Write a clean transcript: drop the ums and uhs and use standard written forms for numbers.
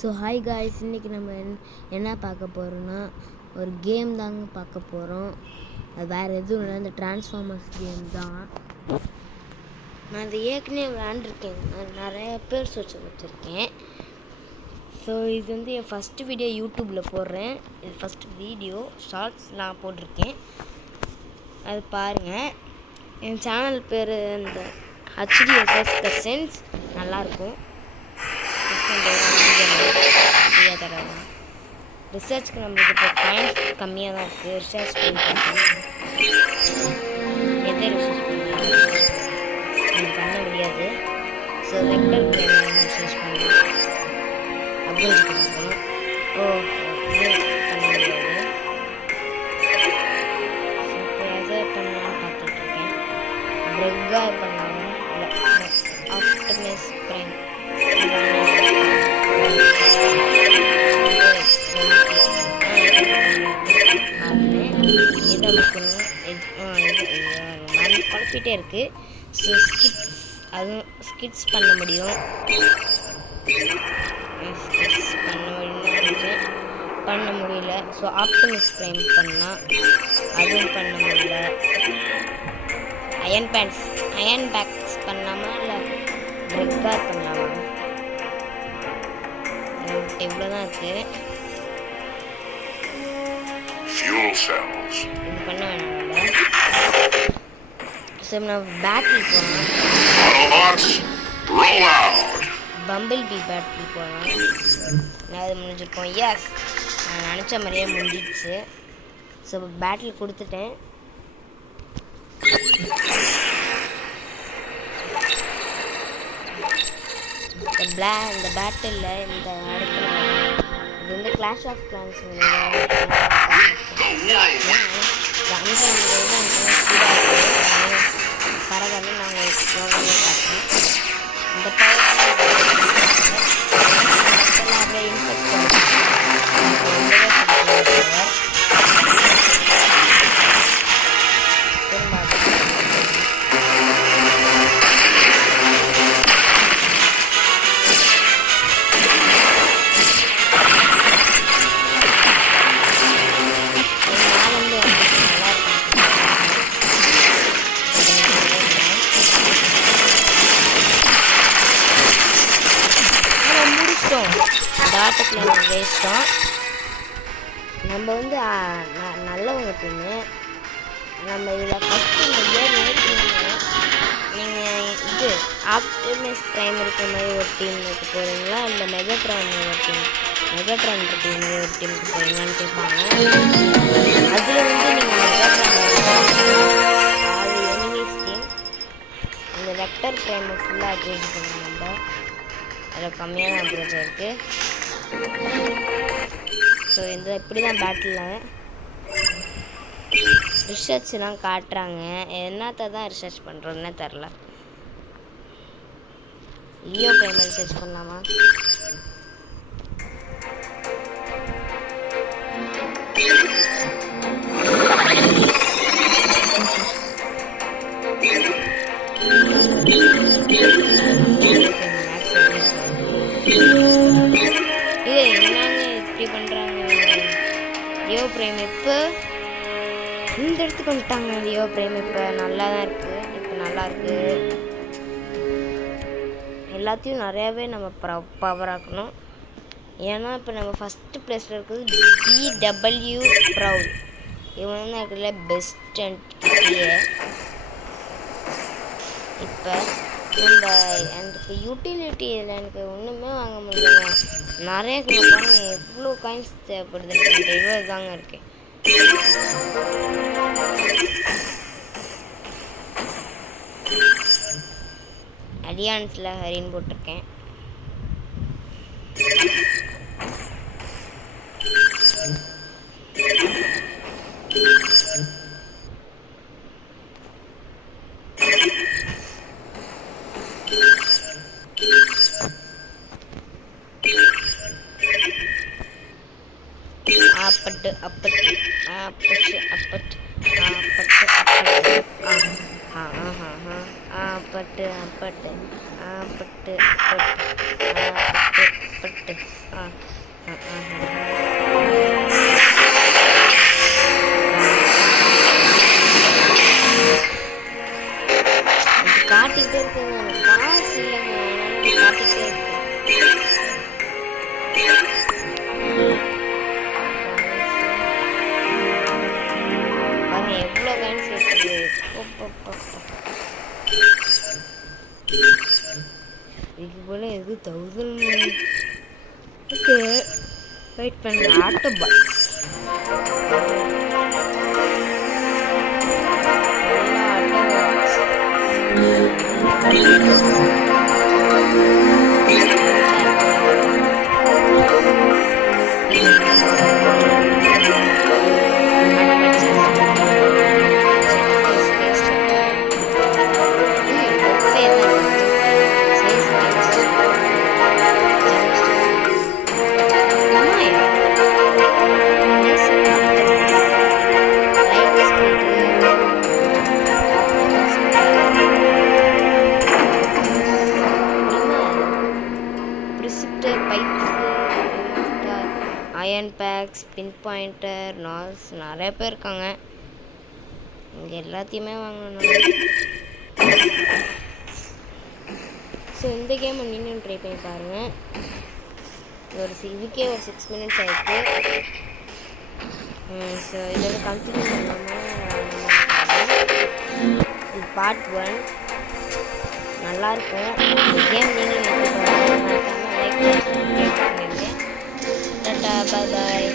So hi guys, இன்றைக்கி நம்ம என்ன பார்க்க போகிறோன்னா ஒரு கேம் தாங்க பார்க்க போகிறோம். அது வேறு எதுவும் இல்லை, இந்த டிரான்ஸ்ஃபார்மர்ஸ் கேம் தான். நான் அதை ஏற்கனவே விளையாண்டுருக்கேன், நிறைய பேர் வச்சுருக்கேன். ஸோ இது வந்து என் ஃபஸ்ட்டு வீடியோ யூடியூப்பில் போடுறேன். இது ஃபஸ்ட்டு வீடியோ ஷார்ட்ஸ் நான் போட்டிருக்கேன், அது பாருங்கள். என் சேனல் பேர் இந்த HDSS கசன்ஸ், நல்லாயிருக்கும். ரிசர்ச்க்கு நம்மளுக்கு இப்போ பாயிண்ட் கம்மியாக தான் இருக்குது. ரிசர்ச் பண்ணி எதை ரிசர்ச் பண்ண முடியாது. ஸோ வெக்டர் ரிசர்ச் பண்ணலாம் அப்படின்னு பண்ணணும். பண்ண முடியாது. ஸோ இப்போ எதை பண்ணலான்னு பார்த்துட்ருக்கேன். ப்ரெக்காக பண்ணலாம், இல்லை ஆப்டிமஸ் பிரைம் குழப்பிட்டே இருக்குது. ஸோ அதுவும் ஸ்கிட்ஸ் பண்ண முடியும். ஸ்கிட்ஸ் பண்ண முடியல. ஸோ ஆப்டிமஸ் பிரைம் பண்ணால் அதுவும் பண்ண முடியல. அயன் பேக்ஸ் பண்ணாமல் இல்லை ப்ரெக்காக பண்ணலாமா? இவ்வளோ தான் இருக்குது. இது பண்ண வேணாம். ஸோ நான் பேட்டரி போகலாம், பம்பிள் பி பேட்டரி போகலாம். நான் அது முடிஞ்சிருக்கோம். எஸ், நான் நினச்ச மாதிரியே முடிஞ்சிடுச்சு. ஸோ பேட்டரி கொடுத்துட்டேன். இந்த பேட்டில் இந்த இடத்துல இது வந்து கிளாஷ் ஆஃப் கிளான்ஸ் பரவாயில்ல. நாங்கள் பார்த்தோம் இந்த அப்படியே இன்ஃபெக்ட் டாட்டத்தில் வேஸ்ட்டோம். நம்ம வந்து நல்லவங்க டீமு. நம்ம இதில் ஃபஸ்ட்டு இந்த கேம் நீங்கள் இது ஆப்டிமஸ் பிரைம் இருக்கிற மாதிரி ஒரு டீம் இருக்க போகிறீங்களா, இல்லை மெகாட்ரான் ஒரு டீம் இருக்கிற மாதிரி ஒரு டீமுக்கு போகிறீங்களான்னு கேட்பாங்க. அதில் வந்து நீங்கள் மெகாட்ரான் அது எனிமீஸ் டீம். இந்த வெக்டர் பிரைமை ஃபுல்லாக அப்கிரேட் பண்ணணும். நம்ம அதில் கம்மியான அப்கிரேட் இருக்குது. ஸோ இந்த இப்படி தான் பேட்டில் ரிசர்ச்லாம் காட்டுறாங்க. என்னத்தை தான் ரிசர்ச் பண்ணுறோன்னே தெரில. லியோ பிரைமை ரிசர்ச் பண்ணலாமா? லியோ பிரைம் இப்போ இந்த இடத்துக்கு வந்துட்டாங்க. லியோ பிரைம் இப்போ நல்லா தான் இருக்குது. இப்போ நல்லாயிருக்கு. எல்லாத்தையும் நிறையாவே நம்ம பவர் ஆக்கணும். ஏன்னா இப்போ நம்ம ஃபஸ்ட்டு ப்ளேஸில் இருக்குது DW ப்ரௌட். இவன் தான் இருக்கிறதுல பெஸ்ட் அண்ட் இப்போ நம்ம எனக்கு யூட்டிலிட்டி இதில் எனக்கு ஒன்றுமே வாங்க முடியல. நிறைய பாருங்க எவ்வளோ காயின்ஸ் தேவைப்படுதுன்னு இவ்வளோ தாங்க இருக்கேன். அலியான்ஸில் ஹரின்னு போட்டிருக்கேன். அப்பட்டு அப்பட்டு அப்பட்டு அப்பட்டு அப்பட்டு அப்பட்டு அப்பட்டு அப்பட்டு அப்பட்டு அப்பட்டு இருக்கு. வெயிட் பண்ணுங்க. ஆட்டோ பாக்ஸ் அயன் பேக்ஸ், பின் பாயிண்டர், நாஸ், நிறைய பேர் இருக்காங்க. இங்கே எல்லாத்தையுமே வாங்கணும். ஸோ இந்த கேமை நீங்களும் ட்ரை பண்ணி பாருங்கள். இதுக்கே ஒரு 6 மினிட்ஸ் ஆகிருக்கு. ஸோ இதோட கண்டினியூ பண்ணாமல் இது பார்ட் 1 நல்லாயிருக்கும். இந்த கேம் நீங்களும் லைக் பண்ணிடுங்க. டாடா, பாய் பாய்.